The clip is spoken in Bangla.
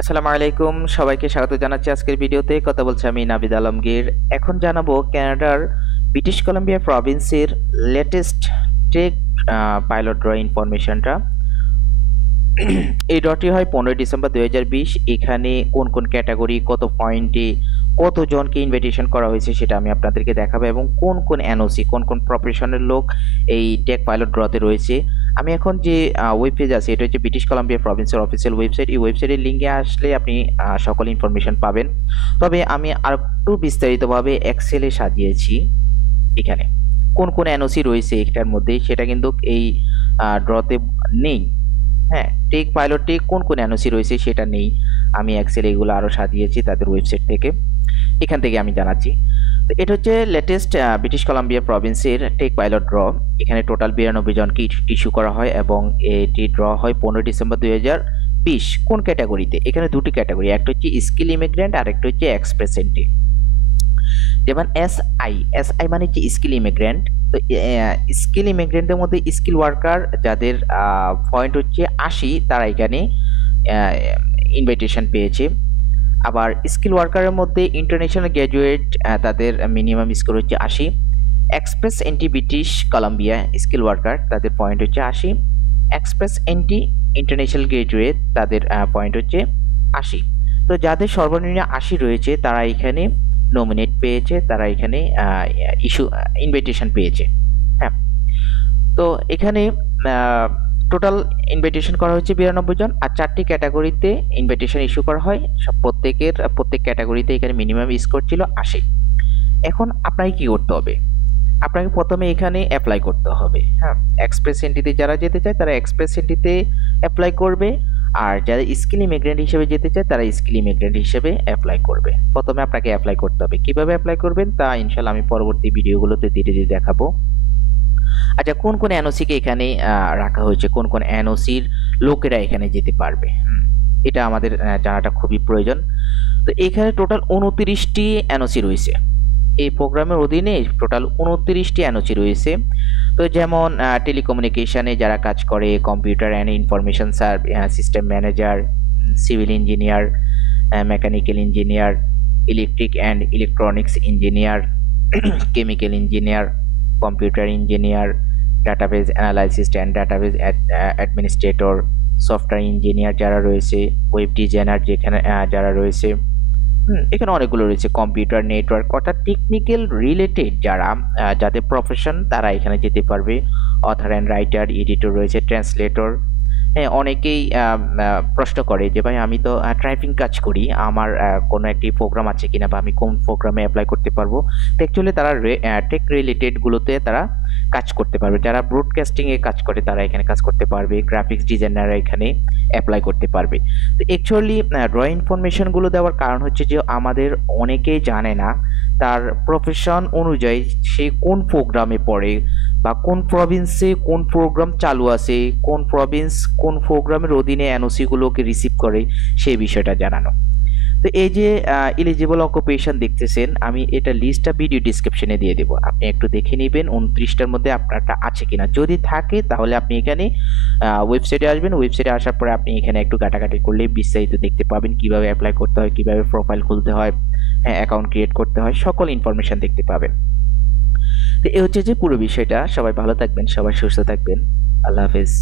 আসসালামু আলাইকুম, সবাইকে স্বাগত জানাচ্ছি আজকের ভিডিওতে। কথা বলছি আমি নাবিদ আলমগীর। এখন জানাবো কানাডার ব্রিটিশ কলাম্বিয়া প্রভিন্সের লেটেস্ট টেক পাইলট ড্র ইনফরমেশনটা। এই ড্রটি হয় 15 ডিসেম্বর 2020। এখানে কোন কোন ক্যাটাগরি, কত পয়েন্টে, কতজনকে ইনভাইটেশন করা হয়েছে সেটা আমি আপনাদেরকে দেখাবো, এবং কোন কোন এনওসি, কোন কোন প্রফেশনের লোক এই টেক পাইলট ড্রতে রয়েছে। আমি এখন যে ওয়েব পেজ আছে, এটা হচ্ছে ব্রিটিশ কলাম্বিয়া প্রভিন্সের অফিসিয়াল ওয়েবসাইট। এই ওয়েবসাইটের লিঙ্কে আসলে আপনি সকল ইনফরমেশন পাবেন। তবে আমি আর একটু বিস্তারিতভাবে এক্সেলে সাজিয়েছি এখানে কোন কোন এনওসি রয়েছে এটার মধ্যে, সেটা কিন্তু এই ড্রতে নেই। হ্যাঁ, টেক পাইলটে কোন কোন এনওসি রয়েছে সেটা নেই। আমি এক্সেল এগুলো আরো সাজিয়েছি তাদের ওয়েবসাইট থেকে, এখান থেকে আমি জানাচ্ছি। তো এটা হচ্ছে লেটেস্ট ব্রিটিশ কলাম্বিয়া প্রভিন্সের টেক পাইলট ড্র। এখানে টোটাল 92 জনকে ইস্যু করা হয়, এবং এটি ড্র হয় 15 ডিসেম্বর 2020। কোন ক্যাটাগরিতে? এখানে দুটি ক্যাটাগরি, একটা হচ্ছে স্কিল ইমিগ্রেন্ট আর একটা হচ্ছে এক্সপ্রেস এন্ট্রি। যেমন এসআই মানে হচ্ছে স্কিল ইমিগ্রেন্ট। তো স্কিল ইমিগ্রেন্টের মধ্যে স্কিল ওয়ার্কার যাদের পয়েন্ট হচ্ছে 80, তারা এখানে ইনভাইটেশন পেয়েছে। আবার স্কিল ওয়ার্কারের মধ্যে ইন্টারন্যাশনাল গ্র্যাজুয়েট, তাদের মিনিমাম স্কোর হচ্ছে 80। Express entry British Columbia skill worker, তাদের পয়েন্ট হচ্ছে 80। এক্সপ্রেস এন্ট্রি ইন্টারন্যাশনাল গ্র্যাজুয়েট, তাদের পয়েন্ট হচ্ছে 80। তো যাদের সর্বনিম্ন 80 রয়েছে তারা এখানে নমিনেট পেয়েছে, তারা এখানে ইনভাইটেশন পেয়েছে। হ্যাঁ, তো এখানে টোটাল ইনভাইটেশন করা হয়েছে 92 জন, আর 4টি ক্যাটাগরিতে ইনভাইটেশন ইস্যু করা হয়। প্রত্যেক ক্যাটাগরিতে এখানে মিনিমাম স্কোর ছিল 80। এখন আপনাকে কি করতে হবে? আপনাকে প্রথমে এখানে অ্যাপ্লাই করতে হবে। হ্যাঁ, এক্সপ্রেস এন্ট্রিতে যারা যেতে চায় তারা এক্সপ্রেস এন্ট্রিতে অ্যাপ্লাই করবে, আর যারা স্কিল ইমিগ্রেন্ট হিসেবে যেতে চায় তারা স্কিল ইমিগ্রেন্ট হিসেবে অ্যাপ্লাই করবে। প্রথমে আপনাকে অ্যাপ্লাই করতে হবে। কিভাবে অ্যাপ্লাই করবেন তা ইনশাল্লাহ আমি পরবর্তী ভিডিওগুলোতে ধীরে ধীরে দেখাবো। আচ্ছা, কোন কোন এনওসি কে এখানে রাখা হয়েছে, কোন কোন এনওসির লোকেরা এখানে যেতে পারবে, এটা আমাদের জানাটা খুবই প্রয়োজন। তো এখানে টোটাল 29টি এনওসি রয়েছে। এই প্রোগ্রামের অধীনে টোটাল 29টি এনওসি রয়েছে। তো যেমন টেলিকমিউনিকেশনে যারা কাজ করে, computer and information system manager, civil engineer, mechanical engineer, electric and electronics engineer, chemical engineer, computer engineer, database analysis and database administrator, software engineer যারা রয়েছে, ওয়েব ডিজাইনার যেখানে যারা রয়েছে, এখানে অনেকগুলো রয়েছে, কম্পিউটার নেটওয়ার্ক, অর্থাৎ টেকনিক্যাল রিলেটেড যারা যাদের প্রফেশন তারা এখানে যেতে পারবে। অথার অ্যান্ড রাইটার, এডিটর রয়েছে, ট্রান্সলেটর। হ্যাঁ, অনেকেই প্রশ্ন করে যে ভাই আমি তো টাইপিং কাজ করি, আমার কোনো একটি প্রোগ্রাম আছে কিনা, বা আমি কোন প্রোগ্রামে অ্যাপ্লাই করতে পারবো। তো অ্যাকচুয়ালি তারা টেক রিলেটেডগুলোতে তারা কাজ করতে পারবে। যারা ব্রডকাস্টিংয়ে কাজ করে তারা এখানে কাজ করতে পারবে, গ্রাফিক্স ডিজাইনাররা এখানে অ্যাপ্লাই করতে পারবে। তো অ্যাকচুয়ালি ড্র ইনফরমেশনগুলো দেওয়ার কারণ হচ্ছে যে আমাদের অনেকেই জানে না তার প্রফেশন অনুযায়ী সে কোন প্রোগ্রামে পড়ে, বা কোন প্রভিন্সে কোন প্রোগ্রাম চালু আছে, কোন প্রভিন্স কোন প্রোগ্রামের অধীনে এনওসি গুলোকে রিসিভ করে, সেই বিষয়টা জানানো। তো এই যে এলিজিবল অকুপেশন দেখতেছেন, আমি এটা লিস্টটা ভিডিও ডিসক্রিপশনে দিয়ে দেবো, আপনি একটু দেখে নেবেন 29টার মধ্যে আপনারটা আছে কিনা। যদি থাকে তাহলে আপনি এখানে ওয়েবসাইটে আসবেন। ওয়েবসাইটে আসার পরে আপনি এখানে একটু ঘাটাঘাটি করলে বিস্তারিত দেখতে পাবেন, কিভাবে অ্যাপ্লাই করতে হয়, কিভাবে প্রোফাইল খুলতে হয়, হ্যাঁ, অ্যাকাউন্ট ক্রিয়েট করতে হয়, সকল ইনফরমেশন দেখতে পাবেন। তো এই হচ্ছে যে পুরো বিষয়টা। সবাই ভালো থাকবেন, সবাই সুস্থ থাকবেন। আল্লাহ হাফেজ।